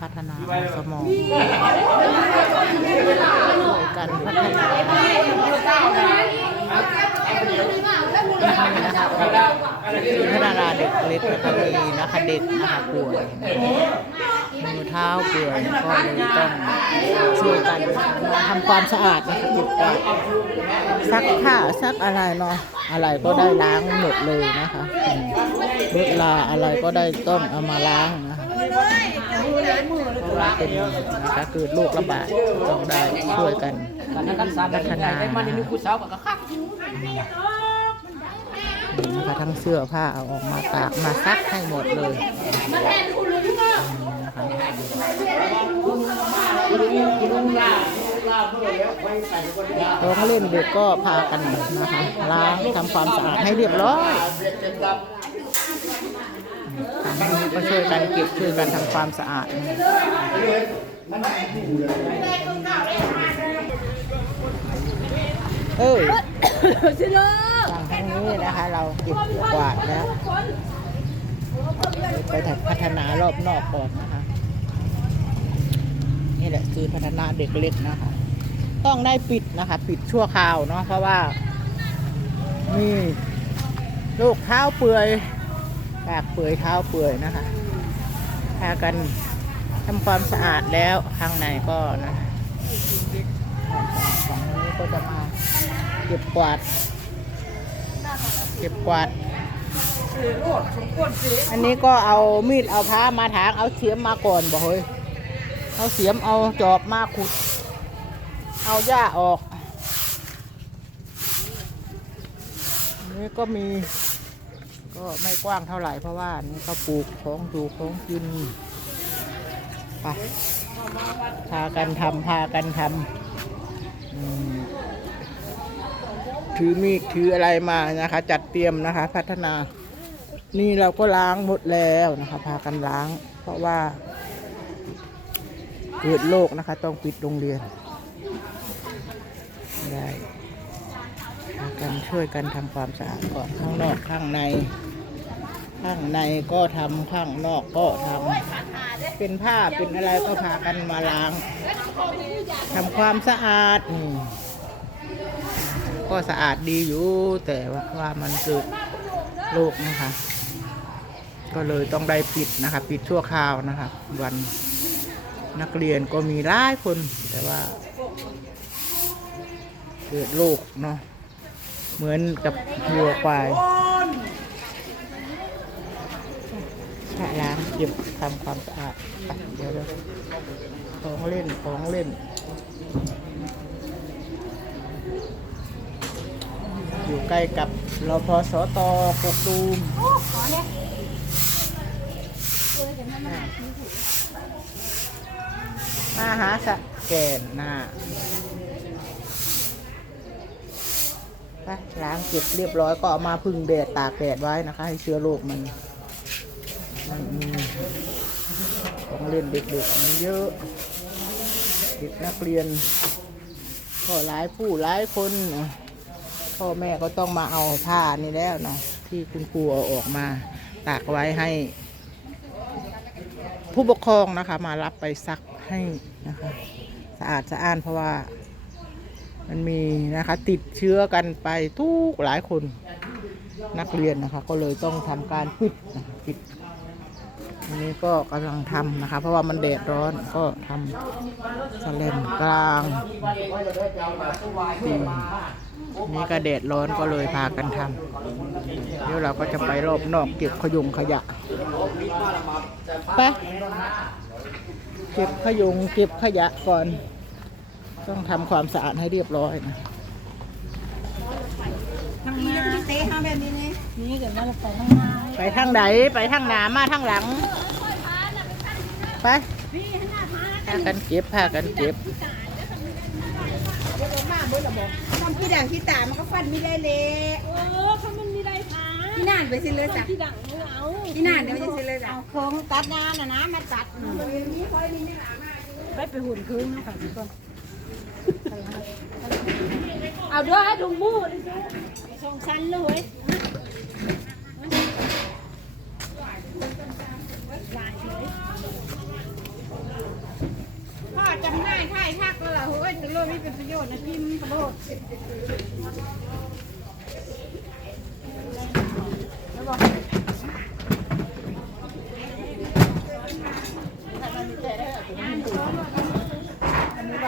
พัฒนาสมองช่วยกันพัฒนาพัฒนาเด็กเล็กนะคะมีนะคะเด็กนะคะป่วยมือเท้าเปื่อยก็เลยต้องช่วยกันทำความสะอาดนะคะเก็บกวาดซักผ้าซักอะไรเนาะอะไรก็ได้ล้างหมดเลยนะคะเวลาอะไรก็ได้ต้องเอามาล้างนะ เพราะว่าเกิดโรคระบาดต้องได้ช่วยกันกันนักสารพัฒนามาในนุกูสาวกับคักนี่นะคะทั้งเสื้อผ้าเอาออกมาตากมาซักให้หมดเลยนะคะของเล่นเด็กก็พากันนะคะล้างทำความสะอาดให้เรียบร้อย ก็ช่วยกันเก็บช่วยกันทำความสะอาดเออฝั่งทางนี้นะคะ เราเก็บกวาดแล้วไปพัฒนารอบนอกก่อนนะคะ นี่แหละคือพัฒนาเด็กเล็กนะคะ ต้องได้ปิดนะคะ ปิดชั่วคราวเนาะเพราะว่า มีลูกเท้าเปื่อย ปากเปื่อยเท้าเปื่อยนะคะพากันทำความสะอาดแล้วข้างในก็นะฝั่งนี้ก็จะมาเก็บกวาด เก็บกวาด อันนี้ก็เอามีดเอาพ้ามาถางเอาเสียมมาก่อนบอกเฮ้ยเอาเสียมเอาจอบมาขุด เอาหญ้าออก นี่ก็มี ก็ไม่กว้างเท่าไหร่เพราะว่านี่ก็ปลูกของอยู่ของกินไปพากันทำพากันทำถือมีดถืออะไรมานะคะ จัดเตรียมนะคะ พัฒนา นี่เราก็ล้างหมดแล้วนะคะ พากันล้าง เพราะว่า เกิดโรคนะคะ ต้องปิดโรงเรียนได้ กันช่วยกันทำความสะอาดก่อนข้างนอกข้างใน ข้างในก็ทำข้างนอกก็ทำเป็นผ้าเป็นอะไรก็พากันมาล้างทำความสะอาดก็สะอาดดีอยู่แต่ว่าว่ามันเกิดโรคนะคะ ก็เลยต้องได้ปิดนะคะ ปิดชั่วคราวนะคะ วันนักเรียนก็มีหลายคนแต่ว่าเกิดโรคเนาะ เหมือนกับวัวควายชะล้างเก็บทำความสะอาดเดี๋ยวเดี๋ยวของเล่นของเล่น อยู่ใกล้กับรพสตกกตูมมาหาสะแกนหน้า ไป ล้างเก็บเรียบร้อยก็เอามาพึ่งแดดตากแดดไว้นะคะ ให้เชื้อโรคมันไม่มีของเล่นเด็กๆมีเยอะเด็กนักเรียน ก็หลายผู้หลายคนพ่อแม่ก็ต้องมาเอาผ้านี่แล้วเนาะที่คุณครูเอาออกมาตากไว้ให้ ผู้ปกครองนะคะ มารับไปซักให้นะคะ สะอาดสะอ้านเพราะว่า มันมีนะคะ ติดเชื้อกันไปทุกหลายคนนักเรียนนะคะ ก็เลยต้องทำการปิดปิดอันนี้ก็กำลังทำนะคะ เพราะว่ามันแดดร้อนก็ทำสแลมกลางมนี่ก็แดดร้อนก็เลยพากันทำเดี๋ยวเราก็จะไปรอบนอกเก็บขยงขยะไปเก็บขยงเก็บขยะก่อน ต้องทำความสะอาดให้เรียบร้อยนะทางมาเตะห้าแบบนี้นี่นี่เกิดว่าเราไปทางมาไปทางไหนไปทางหน้ามาทางหลัง ไปพากันเก็บพากันเก็บทำที่ด่างที่ตามันก็ฟันไม่ได้เลยเออเขามันมีได้ค่ะที่น่านไปสิเลยจ้ะที่ดังไม่เอาที่น่านเดี๋ยวมันจะสิเลยจ้ะเอาโครงตัดงานนะนะมาตัดไปไปหุ่นคืนนะค่ะทุกคน เอาด้วยถุงมูดสองชั้นเลยพ่อจำได้ไข่ทักแล้วล่ะเฮ้ยตัวโลกนี้เป็นประโยชน์นะพิมพ์ประโยชน์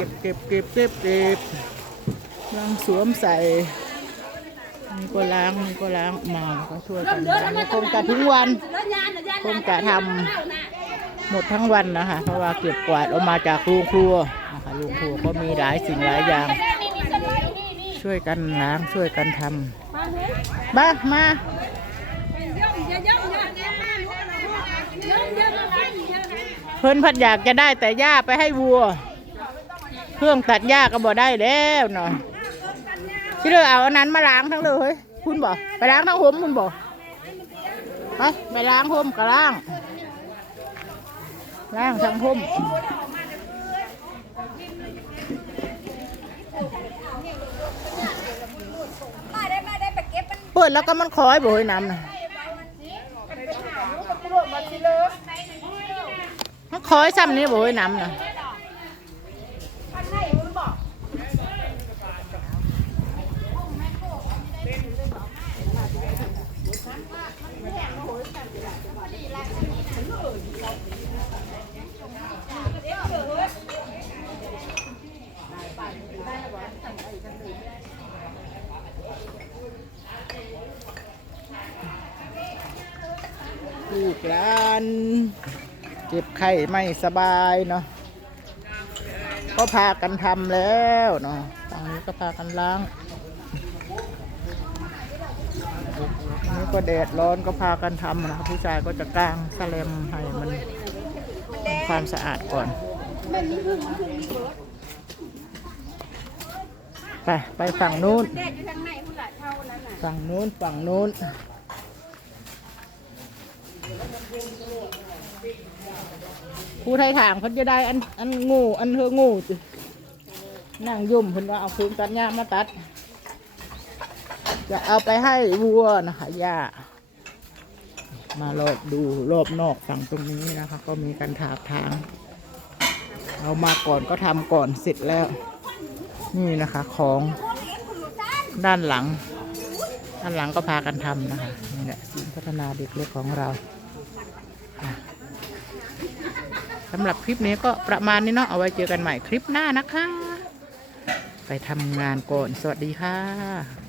ก็บเก็บเก็บเก็บเก็บล้างสวมใส่นี่ก็ล้างนี่ก็ล้างมาก็ช่วยกันคงจะทิ้งวันคงจะทำหมดทั้งวันนะคะ เพราะว่าเก็บกวาดออกมาจากโรงครัวนะคะโรงครัวก็มีหลายสิ่งหลายอย่าง ช่วยกันล้างช่วยกันทำมาเฮ้ยบ้ามาเพิ่นพัดอยากจะได้แต่หญ้าไปให้วัว เครื่องตัดหญ้าก็บ่ได้แล้วเนาะชิเลยเอาอันนั้นมาล้างทั้งเลย คุณบอกไปล้างทั้งหมคุณบอกไปไปล้างหมก็ล้าง ล้างทั้งห่มมาได้มเปิดแล้วก็มันคอยบ่ยน้ำนะมันคอยซ้ำนี้บ่ยน้ำนะ กหลานเจ็บไข้ไม่สบายเนาะก็พากันทำแล้วเนาะตอนนี้ก็พากันล้างอันนี้ก็แดดร้อนก็พากันทำนะครับผู้ชายก็จะกางสแลมให้มันความสะอาดก่อนไปไปฝั่งนู้นฝั่งนู้นฝั่งนู้น ผู้ไทยถางเพิ่นจะได้อันอันงูอันเธองูจินั่งยุ่มเพิ่นว่าเอาฟืนตัดหญ้ามาตัด จะเอาไปให้วัวนะคะหญ้ามารอบดูรอบนอกฝั่งตรงนี้นะคะ ก็มีการถากทาง เอามาก่อนก็ทำก่อนเสร็จแล้ว นี่นะคะของด้านหลัง ด้านหลังก็พากันทำนะคะนี่แหละศูนย์พัฒนาเด็กเล็กของเรา สำหรับคลิปนี้ก็ประมาณนี้เนาะเอาไว้เจอกันใหม่คลิปหน้านะคะ ไปทำงานก่อน สวัสดีค่ะ